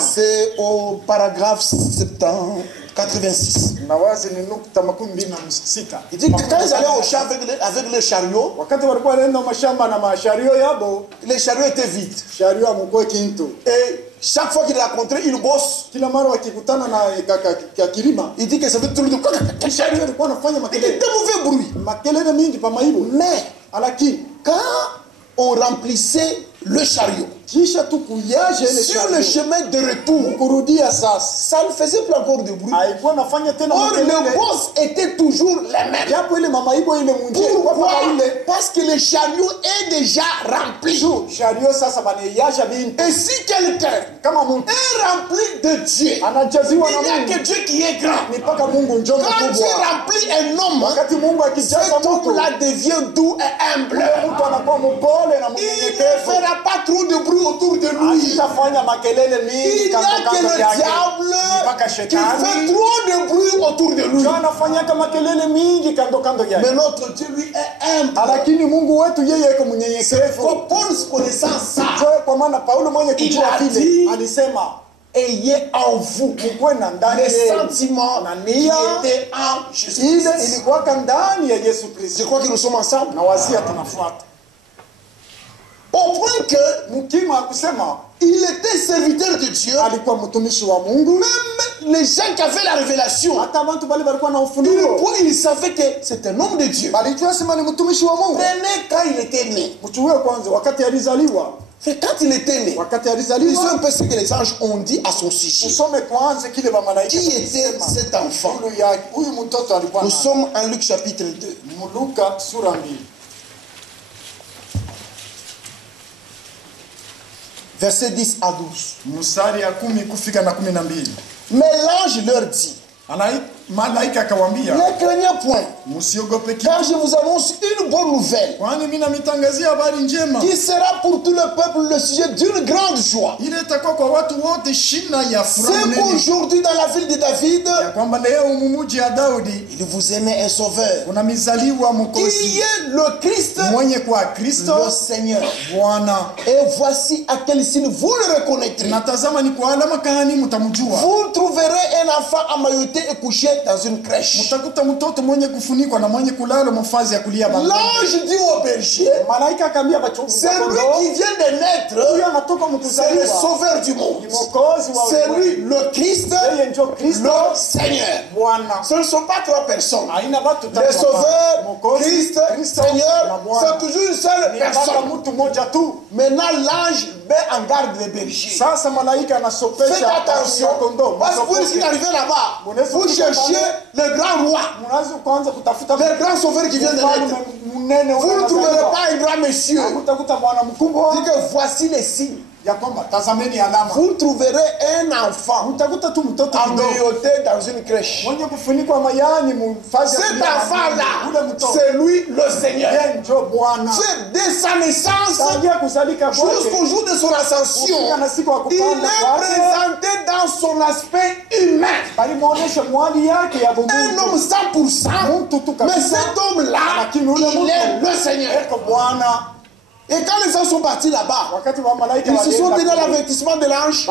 C'est au paragraphe 86. Il dit que quand ils allaient au champ avec le chariot, les chariots étaient vides. Et chaque fois qu'il rencontrait une bosse, il dit que ça veut tout le temps. Il dit de mauvais bruit. Mais quand on remplissait le chariot sur le chemin de retour, ça ne faisait plus encore de bruit. Or, le boss était toujours les mêmes. Pourquoi? Parce que le chariot est déjà rempli. Et si quelqu'un est rempli de Dieu, il n'y a que Dieu qui est grand. Quand Dieu remplit un homme, cet homme-là devient doux et humble. Il ne fera pas trop de bruit autour de lui. Il n'y a que le diable qui fait trop de bruit autour de lui. Mais notre Dieu, lui, est humble. C'est pour connaissant ça, il a dit, ayez en vous les sentiments qui étaient en Jésus-Christ. Je crois que nous sommes ensemble. Au point que il était serviteur de Dieu. Même les gens qui avaient la révélation, ils savaient que c'est un homme de Dieu. Prenez quand il était né. C'est quand il était né. Ils ont un peu ce que les anges ont dit à son sujet. Qui était cet enfant? Nous sommes en Luc chapitre 2. Verset 10 à 12. Mais l'ange leur dit, ne craignez point, car je vous annonce une bonne nouvelle qui sera pour tout le peuple le sujet d'une grande joie. C'est qu'aujourd'hui dans la ville de David, il vous aimait un sauveur qui est le Christ, le Seigneur. Et voici à quel signe vous le reconnaîtrez. Vous trouverez un enfant emmailloté et couché dans une crèche. L'ange dit au berger, c'est lui qui vient de naître, c'est le sauveur du monde, c'est lui le Christ, le Seigneur. Ce ne sont pas trois personnes. Le sauveur, Christ, Seigneur, c'est toujours une seule personne. Maintenant l'ange met en garde les bergers. Faites attention, parce que vous êtes arrivé là-bas, vous cherchez le grand roi, le grand sauveur qui vient de naître. Vous ne trouverez pas un grand monsieur. Dit que voici les signes. Vous trouverez un enfant emmailloté dans une crèche. Cet enfant-là, c'est lui le Seigneur. Dès sa naissance jusqu'au jour de son ascension, il est présenté dans son aspect humain. Un homme 100%, mais cet homme-là, il est le Seigneur. Et quand les gens sont partis là-bas, ils se sont donné l'avertissement de l'ange.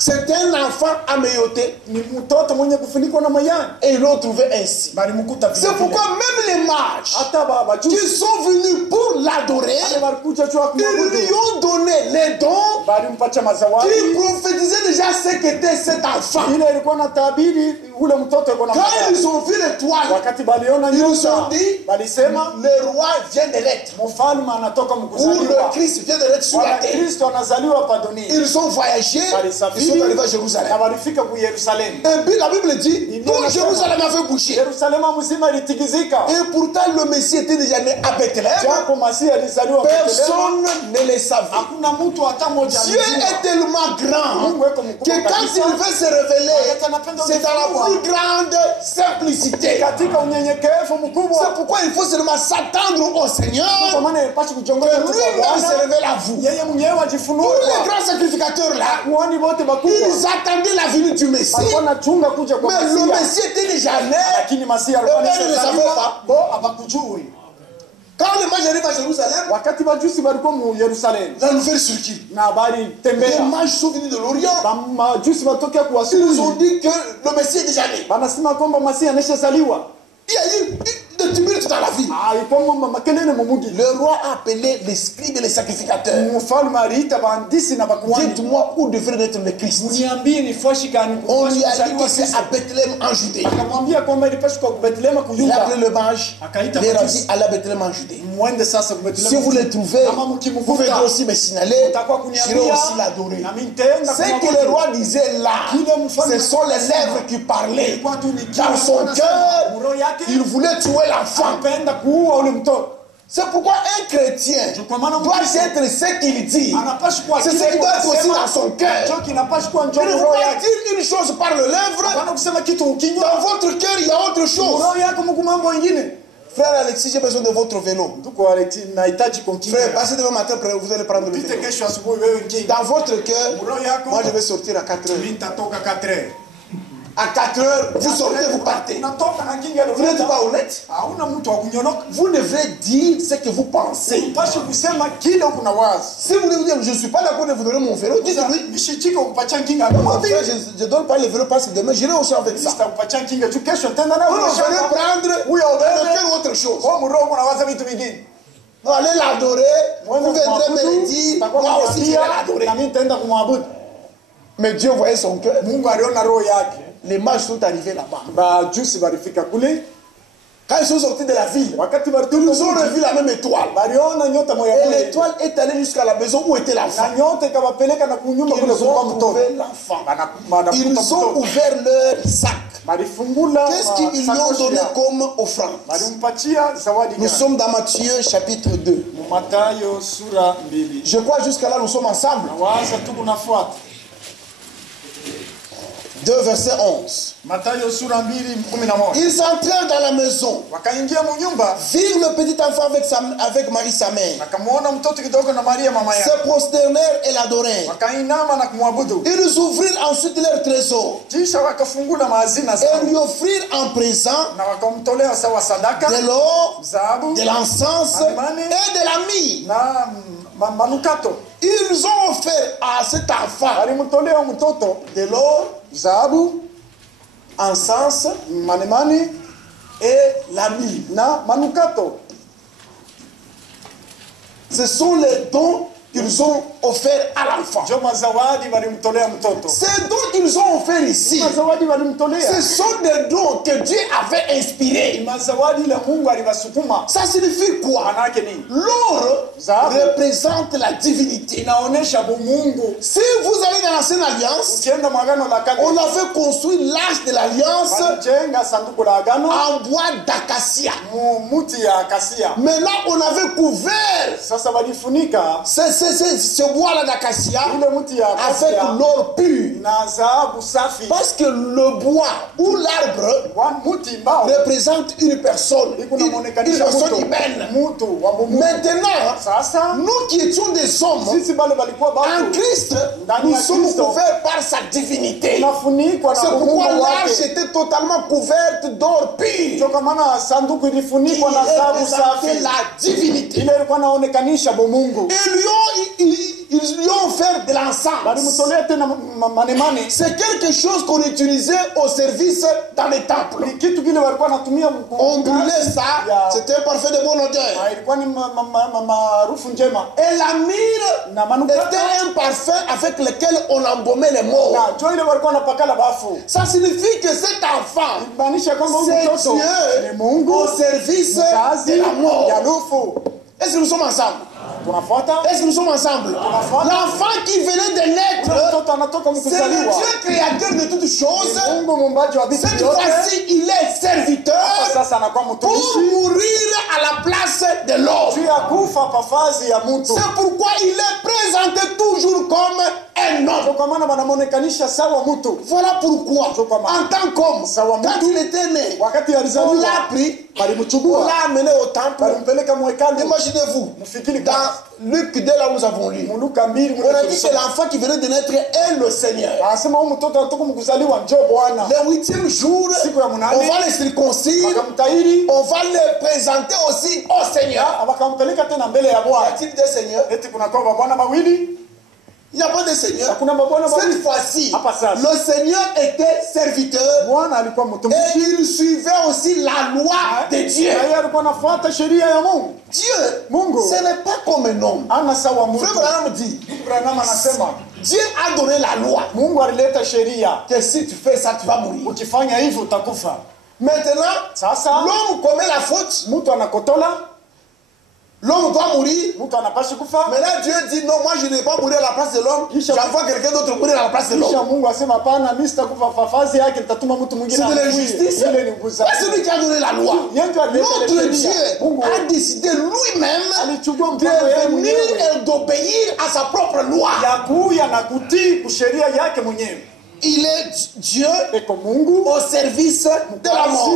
C'est un enfant emmailloté. Et ils l'ont trouvé ainsi. C'est pourquoi même les mages qui sont venus pour l'adorer, ils lui ont donné les dons qui prophétisaient déjà ce qu'était cet enfant. Quand ils ont vu l'étoile, ils nous ont dit, le roi vient de l'être. Ou le Christ vient de l'être sur la terre. Ils ont voyagé. Ils sont arrivés à Jérusalem. Et puis la Bible dit, tout Jérusalem avait bougé. Et pourtant le Messie était déjà né à Bethléem. Personne ne le savait. Dieu est tellement grand que quand il veut se révéler, c'est dans la plus grande simplicité. C'est pourquoi il faut seulement s'attendre au Seigneur que lui-même se révèle à vous. Tous les grands sacrificateurs là, ils attendaient la venue du Messie. Mais le Messie était déjà né. Et ils ne le savaient pas. Quand le mage arrive à Jérusalem, la nouvelle circule. Les mages sont venus de l'Orient. Ils ont dit que le Messie est déjà né. Il y a eu de tumulte dans la ville. Le roi a appelé les scribes et les sacrificateurs. Dites-moi où devrait être le Christ. On lui a dit que c'est à Bethléem en Judée. Il a appelé le mage. Il a dit allez à Bethléem en Judée. Si vous le trouvez, vous venez aussi me signaler. J'irai aussi l'adorer. Ce que le roi disait là, ce sont les lèvres qui parlaient. Dans son cœur, il voulait tuer l'enfant. C'est pourquoi un chrétien doit être ce qu'il dit. C'est ce qui doit être aussi dans son cœur. Il ne faut pas dire une chose par le lèvre. Dans votre cœur, il y a autre chose. Frère Alexis, j'ai besoin de votre vélo. Frère, passez demain matin, vous allez prendre le vélo. Dans votre cœur, moi je vais sortir à 4 heures. À 4 heures, vous sortez, vous partez. Vous n'êtes pas honnête. Vous devrez dire ce que vous pensez. Si vous voulez dire, je ne suis pas d'accord de vous donner mon vélo, dites-lui. Moi, je ne donne pas le vélo parce que demain, j'irai au champ avec ça. Vous allez prendre le cœur autre chose. Vous allez l'adorer, vous viendrez me le dire, moi aussi je vais l'adorer. Mais Dieu voyait son cœur. Les mages sont arrivés là-bas. Quand ils sont sortis de la ville, ils ont revu la même étoile. Et l'étoile est allée jusqu'à la maison où était l'enfant. Ils ont trouvé l'enfant. Ils ont ouvert leur sac. Qu'est-ce qu'ils lui ont donné comme offrande? Nous sommes dans Matthieu chapitre 2. Je crois jusqu'à là nous sommes ensemble. 2 verset 11. Ils entrèrent dans la maison, virent le petit enfant avec Marie sa mère, se prosternèrent et l'adorèrent. Ils ouvrirent ensuite leur trésor et lui offrirent en présent de l'or, de l'encens et de la myrrhe. Ils ont offert à cet enfant de l'or, encens, et la myrrhe. Ce sont les dons qu'ils ont offerts à l'enfant. Ces dons qu'ils ont offerts ici, ce sont des dons que Dieu avait inspirés. Ça signifie quoi? L'or représente la divinité. Si vous allez dans l'ancienne alliance, on avait construit l'arche de l'alliance en bois d'acacia. Maintenant, on avait couvert ce bois-là d'acacia avec l'or pur. Parce que le bois ou l'arbre représente une personne, une personne humaine. Maintenant, nous qui étions des hommes, en Christ, nous sommes couverts par sa divinité. C'est pourquoi l'arche était totalement couverte d'or pur. Il représentait la divinité. Ils lui ont offert de l'encens. C'est quelque chose qu'on utilisait au service dans les temples. On brûlait ça, c'était un parfum de bonne odeur. Et la myrrhe était un parfum avec lequel on embaumait les morts. Ça signifie que cet enfant, c'est Dieu au service de la mort. Est-ce que nous sommes ensemble? Est-ce que nous sommes ensemble? L'enfant qui venait de naître, c'est le Dieu créateur de toutes choses. Cette fois-ci, il est serviteur pour mourir à la place de l'homme. C'est pourquoi il est présenté toujours comme un homme. homme. Voilà pourquoi, en tant qu'homme, quand il était né, on l'a pris, on l'a amené au temple. Imaginez-vous, dans Luc 2, là où nous avons lu, on a dit que l'enfant qui venait de naître est le Seigneur. Le 8e jour, on va le circoncire, on va le présenter aussi au Seigneur. Y a-t-il des seigneurs? Il n'y a pas de Seigneur. Cette fois-ci, le Seigneur était serviteur et il suivait aussi la loi de Dieu. Dieu, ce n'est pas comme un homme. Frère Branham dit, Dieu a donné la loi que si tu fais ça, tu vas mourir. Maintenant, l'homme commet la faute. L'homme doit mourir. Mais là, Dieu dit non, moi je ne vais pas mourir à la place de l'homme. J'envoie quelqu'un d'autre mourir à la place de l'homme. C'est de l'injustice. C'est celui qui a donné la loi. Notre Dieu a décidé lui-même de venir et d'obéir à sa propre loi. Il est Dieu au service de la mort.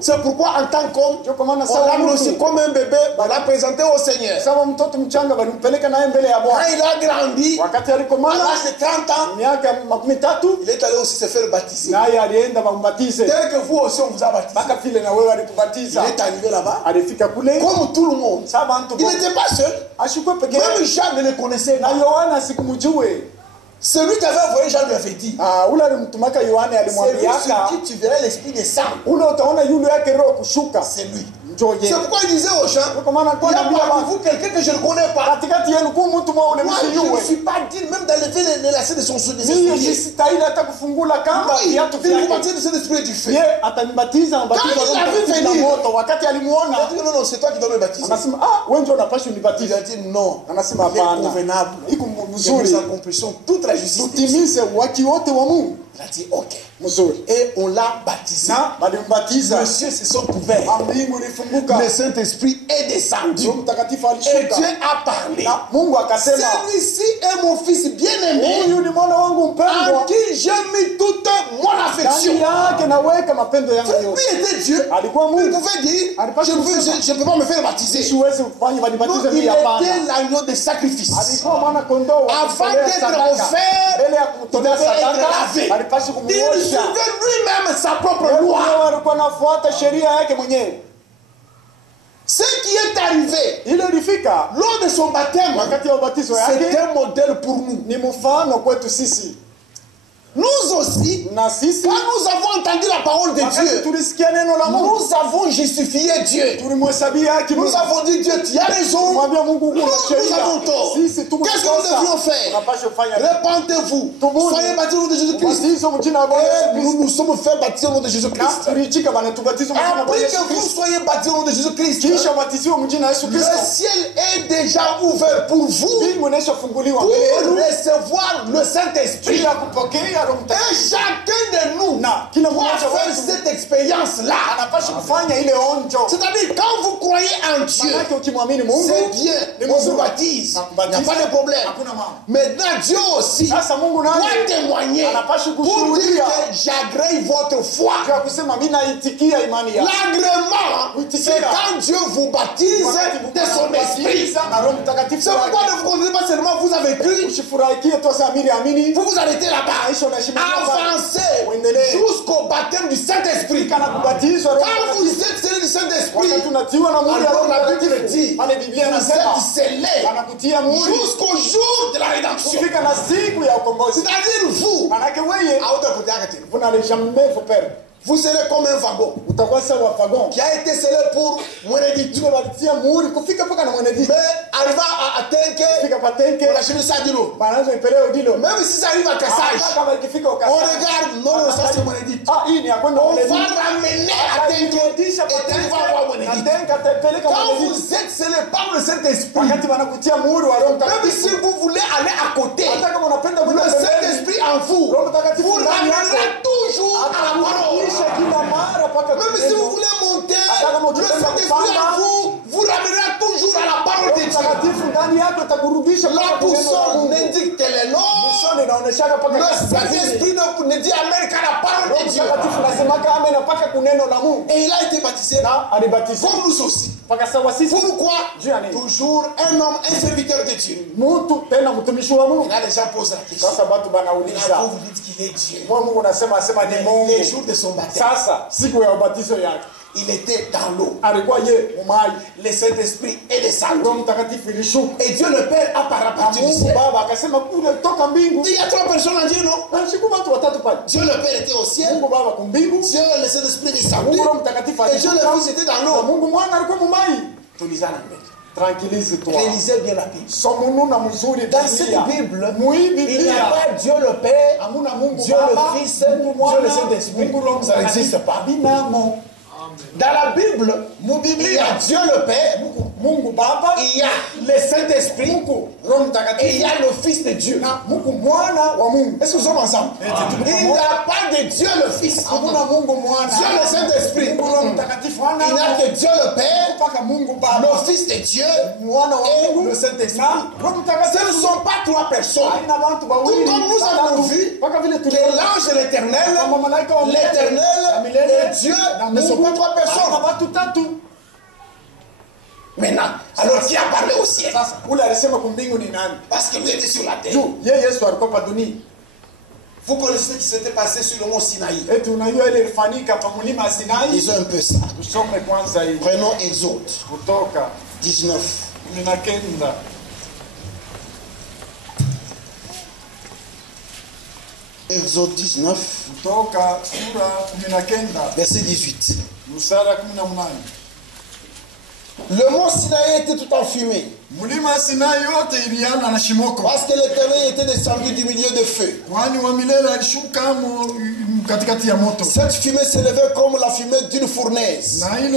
C'est pourquoi en tant qu'homme, on l'a mis aussi comme un bébé, on l'a présenté au Seigneur. Quand il a grandi, à l'âge de 30 ans, il est allé aussi se faire baptiser. Tel que vous aussi on vous a baptisé. Il est arrivé là-bas, comme tout le monde. Il n'était pas seul. Même Jean ne le connaissait pas. Celui qui avait envoyé Jean lui avait dit, celui sur qui tu verrais l'esprit des saints, c'est lui. C'est pourquoi il disait aux gens, il y a parmi vous quelqu'un que je ne connais pas. Moi, je ne suis pas digne même d'enlever les lacets de son soulier. Il va partir de cet esprit du feu. Quand il l'a vu venir, il a dit non, non, c'est toi qui dois me baptiser. Il a dit non, il est convenable que nous accomplissons toute la justice. Il a dit ok. Et on l'a baptisé. Monsieur se sont couverts. Le Saint-Esprit est descendu. Et Dieu a parlé. Celui-ci est mon fils bien-aimé, en qui j'ai mis toute mon affection. Lui était Dieu. Il pouvait dire, je ne peux pas me faire baptiser. Non, il était l'agneau de sacrifice. Avant d'être offert, il devait être lavé. Il suivait lui-même sa propre loi. Ce qui est arrivé lors de son baptême, c'est un modèle pour nous. Nous aussi, quand nous avons entendu la parole de Dieu, nous avons justifié Dieu. Nous avons dit Dieu, tu as raison, nous avons tort. Qu'est-ce que nous devions faire? Répentez-vous, soyez baptisés au nom de Jésus-Christ. Et nous nous sommes fait baptiser au nom de Jésus-Christ. Après que vous soyez baptisés au nom de Jésus-Christ, le ciel est déjà ouvert pour vous pour recevoir le Saint-Esprit. Et chacun de nous doit faire cette expérience-là. C'est-à-dire, quand vous croyez en Dieu, c'est bien, on vous baptise. Il n'y a pas de problème. Maintenant, Dieu aussi doit témoigner pour dire que j'agrée votre foi. L'agrément, c'est quand Dieu vous baptise de son esprit. C'est pourquoi ne vous considérez pas seulement vous avez cru, vous vous arrêtez là-bas. Avancez jusqu'au baptême du Saint-Esprit. Quand vous êtes scellés du Saint-Esprit, alors la Bible dit, vous êtes scellés jusqu'au jour de la rédemption. C'est-à-dire vous n'allez jamais vous perdre. Vous serez comme un wagon qui a été scellé pour Mweneditu. Mais arriva à Tenke, on a cheminé ça à Dilo. Même si ça arrive à Kassage, on regarde, non, ça c'est Mweneditu. On va ramener à Tenke et Tenke va avoir Mweneditu. Quand vous êtes scellé par le Saint-Esprit, même si vous voulez aller à côté, le Saint-Esprit en vous, vous ramènerez toujours à la parole. Même si vous voulez monter, le Saint-Esprit en vous, vous ramènerez toujours à la parole de Dieu. La boussole n'indique quel est l'homme, Saint-Esprit ne dit Amen qu'à la parole de Dieu. Et il a été baptisé comme nous aussi. Pourquoi? Toujours un homme, un serviteur de Dieu. Et là, les gens posent la question. Vous dites qu'il est Dieu. Les jours de son baptême, il était dans l'eau. Le Saint-Esprit est descendu. Et Dieu le Père a parapluie du ciel. Il y a 3 personnes en Dieu, non? Dieu le Père était au ciel. Dieu le Saint-Esprit est descendu. Et Dieu le Fils était dans l'eau. Tranquillise-toi. Réalisez bien la Bible. Dans cette Bible, il n'y a pas Dieu le Père, Dieu le Fils, Dieu le Saint-Esprit. Ça n'existe pas. Dans la Bible, il y a Dieu le Père, il y a le Saint-Esprit, et il y a le Fils de Dieu. Est-ce que nous sommes ensemble? Il n'y a pas de Dieu le Fils, Dieu le Saint-Esprit. Il n'y a que Dieu le Père, le Fils de Dieu et le Saint-Esprit. Ce ne sont pas 3 personnes. Tout comme nous avons vu que l'ange de l'Éternel et Dieu ne sont pas 3 personnes. Maintenant, alors qui a parlé au ciel? Parce que lui était sur la terre. Vous connaissez ce qui s'était passé sur le mont Sinaï. Disons un peu ça. Prenons Exode 19. Exode 19, verset 18. Le mont Sinaï était tout enfumé. Parce que l'Éternel était descendu du milieu de feu. Cette fumée s'élevait comme la fumée d'une fournaise. Et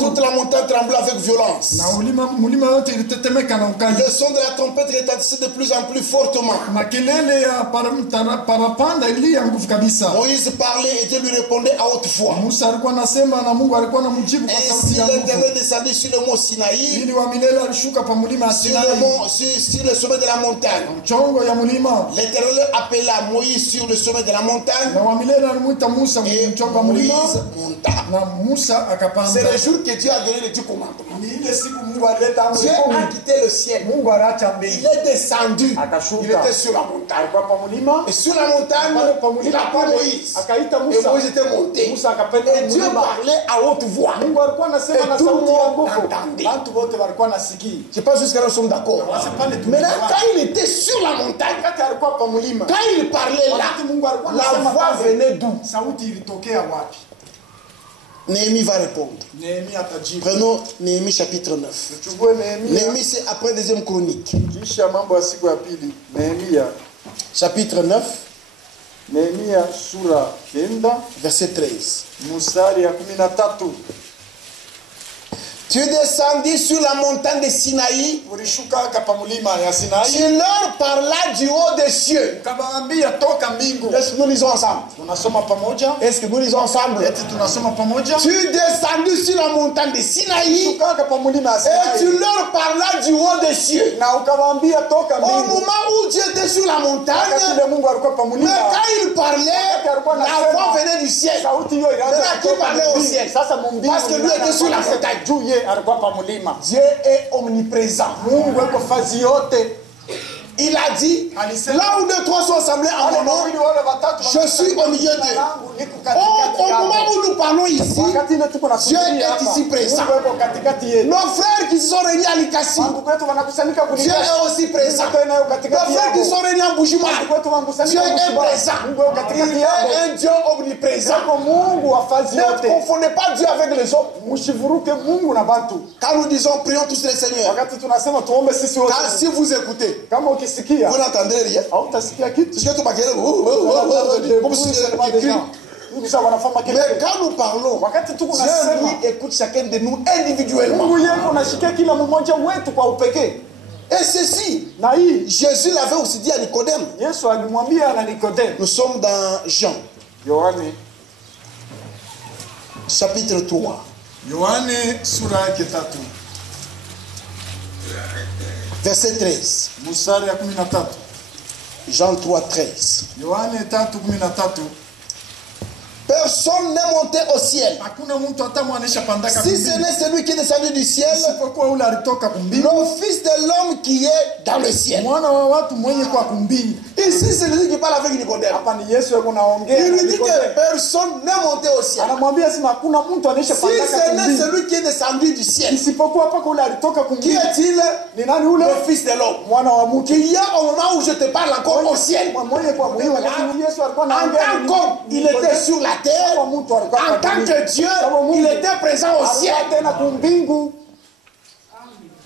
toute la montagne tremblait avec violence. Le son de la trompette retentissait de plus en plus fortement. Moïse parlait et Dieu lui répondait à haute voix. Ainsi l'Éternel descendit sur le mont Sinaï, sur le sommet de la montagne. L'Éternel appela Moïse sur le sommet de la montagne et Moïse monta. C'est le jour que Dieu a donné les 10 commandements. Dieu a quitté le ciel. Il est descendu. Il était sur la montagne. Et sur la montagne, il a appelé Moïse. Et Moïse était monté. Et Dieu parlait à haute voix. Et tout le monde entendait. Je pense jusqu'à là nous sommes d'accord. Maintenant, quand il était sur la montagne, quand il parlait là, la voix venait d'où? Néhémie va répondre. Prenons Néhémie chapitre 9. Néhémie c'est après deuxième chronique. Chapitre 9. Verset 13. Tu descendis sur la montagne de Sinaï. Tu leur parlas du haut des cieux. Est-ce que nous lisons ensemble? Est-ce que nous lisons ensemble? Tu descendis sur la montagne de Sinaï et tu leur parlas du haut des cieux. Au moment où Dieu était sur la montagne, mais quand il parlait, la voix venait du ciel. Maintenant qui parlait au ciel? Parce que lui était sur la montagne. Dieu est omniprésent. Il a dit, là où 2 3 sont assemblés en mon nom, je suis au milieu d'eux. Au moment où nous parlons ici, Dieu est ici présent. Nos frères qui se sont réunis à Likasi, Dieu est aussi présent. Nos frères qui se sont réunis à Bujumbura, Dieu est présent. Il est un Dieu omniprésent. Ne confondez pas Dieu avec les autres. Quand nous disons prions tous les seigneurs, car si vous écoutez, vous n'entendez rien. Mais quand nous parlons, Dieu lui écoute chacun de nous individuellement. Et ceci, Jésus l'avait aussi dit à Nicodème. Nous sommes dans Jean, chapitre 3. Verset 13. Mstari ya 13. Jean 3:13. Yohane 3:13. Personne n'est monté au ciel. Si ce n'est celui qui est descendu du ciel, le Fils de l'homme qui est dans le ciel. Ici, c'est lui qui parle avec Nicodème. Il lui dit que personne n'est monté au ciel. Si ce n'est celui qui est descendu du ciel, qui est-il? Le Fils de l'homme. Qui est au moment où je te parle encore au ciel. En tant qu'homme, il était sur la terre. En tant que Dieu, il était présent au ciel.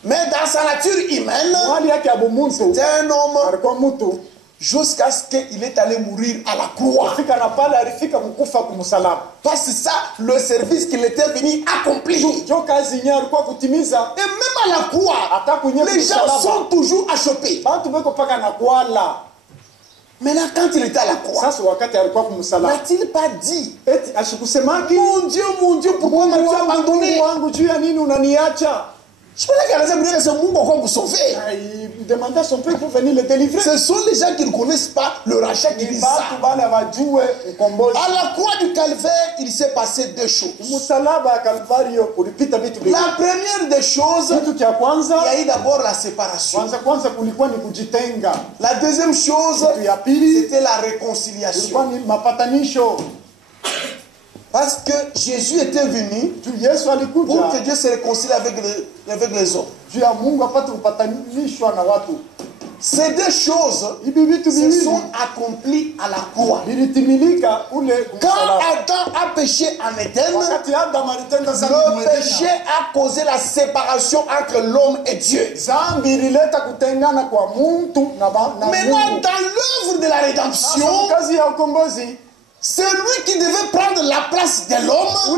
Mais dans sa nature humaine, c'était un homme jusqu'à ce qu'il est allé mourir à la croix. Parce que ça, le service qu'il était venu accomplir. Et même à la croix, les gens sont toujours achoppés. Maintenant, quand il était à la croix, n'a-t-il pas dit, mon Dieu, pourquoi m'as-tu abandonné? Je peux dire que c'est mon pour vous sauver. Il demandait à son père pour venir le délivrer. Ce sont les gens qui ne connaissent pas le rachat qui disent ça. À la croix du calvaire, il s'est passé deux choses. La première des choses, il y a eu d'abord la séparation. La deuxième chose, c'était la réconciliation. Parce que Jésus était venu pour que Dieu se réconcilie avec les hommes. Ces deux choses se sont accomplies à la croix. Quand Adam a péché en Éden, le péché a causé la séparation entre l'homme et Dieu. Maintenant, dans l'œuvre de la rédemption, c'est lui qui devait prendre la place de l'homme. Il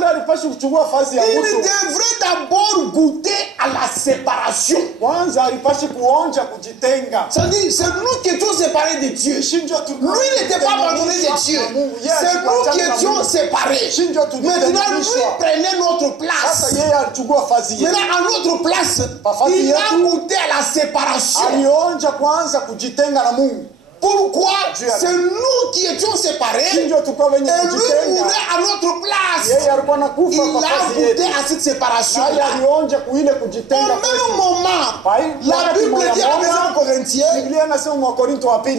devrait d'abord goûter à la séparation. C'est-à-dire, c'est nous qui étions séparés de Dieu. Lui n'était pas abandonné de Dieu. C'est nous qui étions séparés. Maintenant, lui prenait notre place. Maintenant, à notre place, il a goûté à la séparation. Pourquoi? C'est nous qui étions séparés et lui mourait à notre place. Il a goûté à cette séparation. Au même moment, la Bible dit à 1 Corinthiens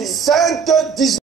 5:19.